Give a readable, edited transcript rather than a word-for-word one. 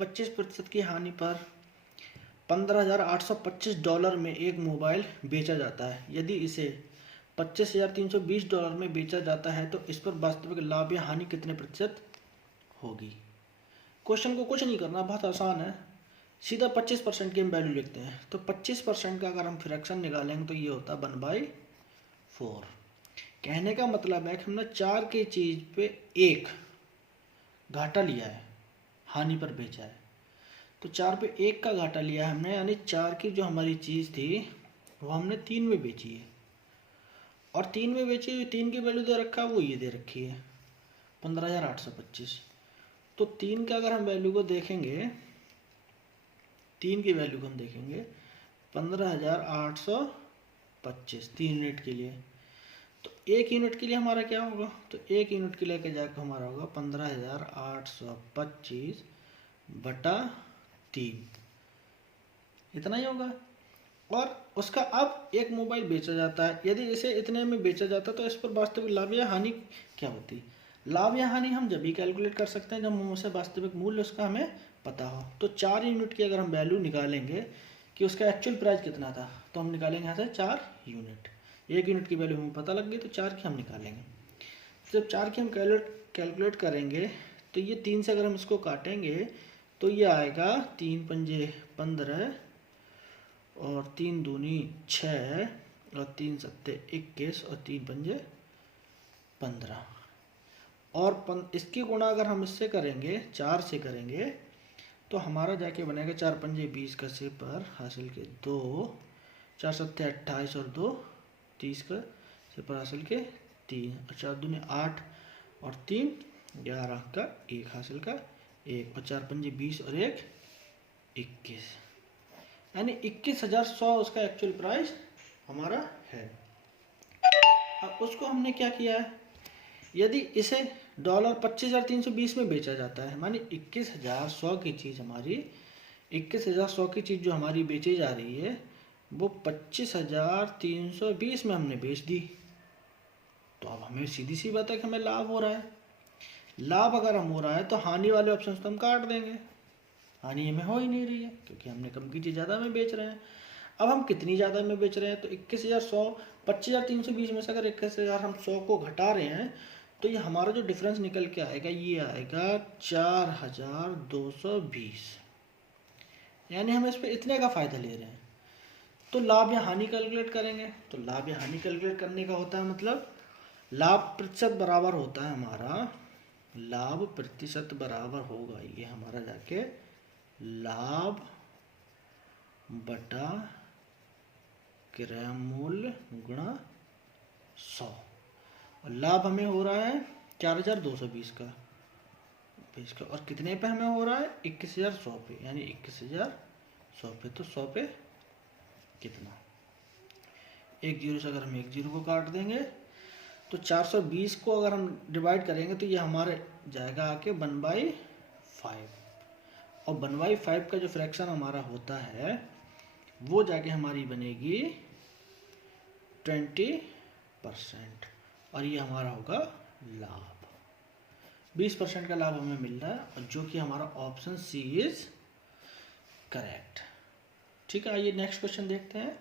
25% की हानि पर $15,825 में एक मोबाइल बेचा जाता है। यदि इसे $25,320 में बेचा जाता है तो इस पर वास्तविक लाभ या हानि कितने प्रतिशत होगी। क्वेश्चन को कुछ नहीं करना, बहुत आसान है। सीधा 25% की हम वैल्यू लिखते हैं। तो 25% का अगर हम फ्रैक्शन निकालेंगे तो ये होता है 1/4। कहने का मतलब है कि हमने 4 की चीज़ पे 1 घाटा लिया है, हानि पर बेचा है। तो 4 पे 1 का घाटा लिया है हमने, यानी 4 की जो हमारी चीज़ थी वो हमने 3 में बेची है। और 3 में बेची हुई 3 की वैल्यू दे रखा है, वो ये दे रखी है 15,825। तो 3 का अगर हम वैल्यू को देखेंगे, 3 की वैल्यू को हम देखेंगे 15,825 3 यूनिट के लिए। तो 1 यूनिट के लिए हमारा क्या होगा, तो 1 यूनिट के लेके जाकर हमारा होगा 15,825 बटा 3, इतना ही होगा। और उसका अब एक मोबाइल बेचा जाता है। यदि इसे इतने में बेचा जाता तो इस पर वास्तविक लाभ या हानि क्या होती। लाभ या हानि हम जब भी कैलकुलेट कर सकते हैं जब हम उसे वास्तविक मूल्य उसका हमें पता हो। तो 4 यूनिट की अगर हम वैल्यू निकालेंगे कि उसका एक्चुअल प्राइस कितना था, तो हम निकालेंगे यहाँ से 4 यूनिट। 1 यूनिट की वैल्यू हमें पता लग गई तो 4 की हम निकालेंगे। जब 4 की हम कैलकुलेट करेंगे तो ये 3 से अगर हम इसको काटेंगे तो ये आएगा 3 पंजे 15 और 3 दूनी 6 और 3 सत्ते 21 और 3 पंजे 15। और इसकी गुणा अगर हम इससे करेंगे 4 से करेंगे तो हमारा जाके बनेगा 4 पंजे 20 का सिपर हासिल के 2, 4 सत्ते 28 और 2 30 का सिपर हासिल के 3 और 4 दूनी 8 और 3 11 का 1 हासिल का 1 और 4 पंजे 20 और 1 21, यानी 21,100 उसका एक्चुअल प्राइस हमारा है। अब उसको हमने क्या किया है, यदि इसे $25,320 में बेचा जाता है, मानी 21,100 की चीज़ हमारी 21,100 की चीज़ जो हमारी बेची जा रही है वो 25,320 में हमने बेच दी। तो अब हमें सीधी सी बात है कि हमें लाभ हो रहा है। लाभ अगर हम हो रहा है तो हानि वाले ऑप्शन तो हम काट देंगे, हानि हमें हो ही नहीं रही है क्योंकि हमने कम की चीज़ ज़्यादा में बेच रहे हैं। अब हम कितनी ज़्यादा में बेच रहे हैं, तो 21,100 25,320 में से अगर 21,000 हम 100 को घटा रहे हैं तो ये हमारा जो डिफरेंस निकल के आएगा ये आएगा 4,220, यानी हम इस पर इतने का फ़ायदा ले रहे हैं। तो लाभ या हानि कैलकुलेट करेंगे तो लाभ या हानि कैलकुलेट करने का होता है मतलब लाभ प्रतिशत बराबर होता है हमारा, लाभ प्रतिशत बराबर होगा ये हमारा जाके लाभ बटा क्रय मूल्य गुणा 100। और लाभ हमें हो रहा है 4,220 का और कितने पे हमें हो रहा है 21,100 पे, यानी 21,100 पे। तो 100 पे कितना, 1 जीरो से अगर हम 1 जीरो को काट देंगे तो 420 को अगर हम डिवाइड करेंगे तो ये हमारे जाएगा आके 1/5 और 1/5 का जो फ्रैक्शन हमारा होता है वो जाके हमारी बनेगी 20% और ये हमारा होगा लाभ। 20% का लाभ हमें मिल रहा है और जो कि हमारा ऑप्शन सी इज करेक्ट। ठीक है, आइए नेक्स्ट क्वेश्चन देखते हैं।